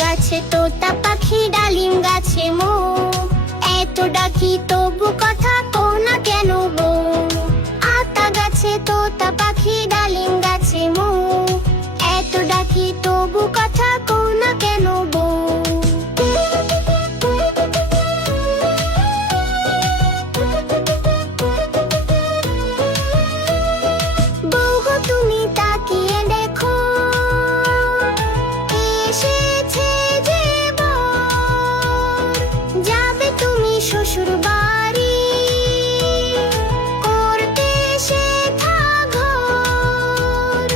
গাছে তোতা পাখি ডালিম গাছে মো, এত ডাকি তবু কথা কো না কেন গো। আতা গাছে তোতা পাখি ডালিম গাছে মো, এত ডাকি তবু কথা কো না কেন গো। বউ গো তুমি তাকিয়ে দেখো, এসেছে যে বর। যাবে তুমি শ্বশুর বাড়ি, করতে শেখা ঘর।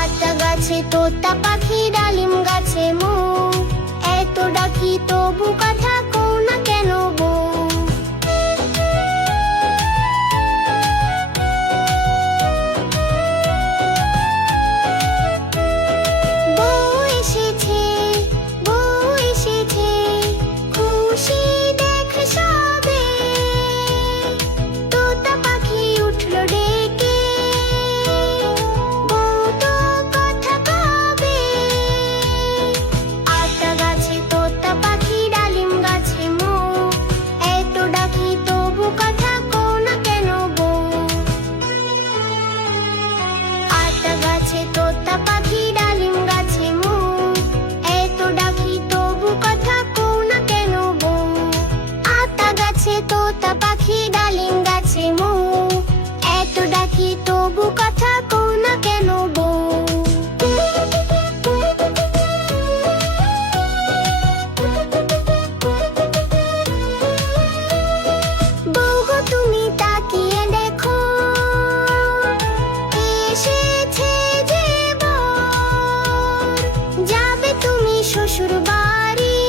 আতা গাছে তোতা পাখি ডালিম গাছে মো, এত ডাকি তবু কথা কো না কেন গো। বউ এসেছে, বউ এসেছে, খুশি দেখ সবে। তোতা পাখি উঠলো ডেকে, বউ তো কথা কবে। আতা গাছে তোতা পাখি ডালিম গাছে মো, এত ডাকি তবু কথা কো না কেন গো। আতা গাছে তোতা পাখি ডালিম গাছে মো, এত ডাকি তবু কথা কো না কেন গো। আতা গাছে তোতা পাখি ডালিম গাছে মো, এত ডাকি তবু কথা কো না কেন গো। বউ গো তুমি তাকিয়ে দেখো, এসেছে যে বর। যাবে তুমি শ্বশুর বাড়ি,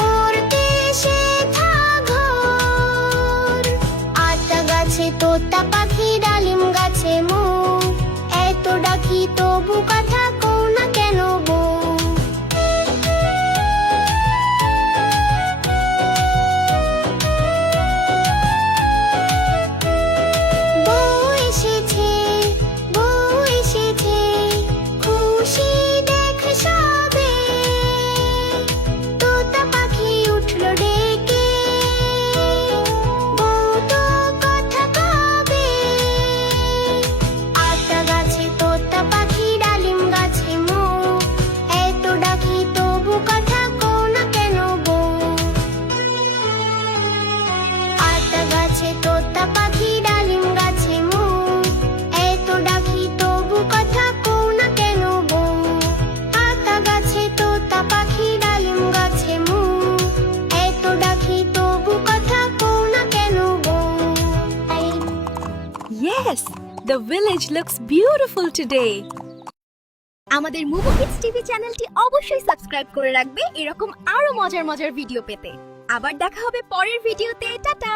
করতে শেখা ঘর। আতা গাছে তোতা পাখি ডালিম গাছে মো, এত ডাকি তবু কথা কো না কেন গো। বউ এসেছে, বউ এসেছে, খুশি দেখ সবে। তোতা পাখি উঠলো ডেকে, বউ তো কথা কবে। আতা গাছে তোতা পাখি ডালিম গাছে মো, এত ডাকি তবু কথা কো না কেন গো। আতা গাছে তোতা পাখি ডালিম গাছে মো, এত ডাকি তবু কথা কো না কেন গো। আতা গাছে তোতা পাখি ডালিম গাছে মো, এত ডাকি তবু কথা কো না কেন গো। Yes, the village looks beautiful today. আমাদের মুভি কিডস টিভি চ্যানেলটি অবশ্যই সাবস্ক্রাইব করে রাখবে এরকম আরো মজার মজার ভিডিও পেতে। আবার দেখা হবে পরের ভিডিওতে। টাটা।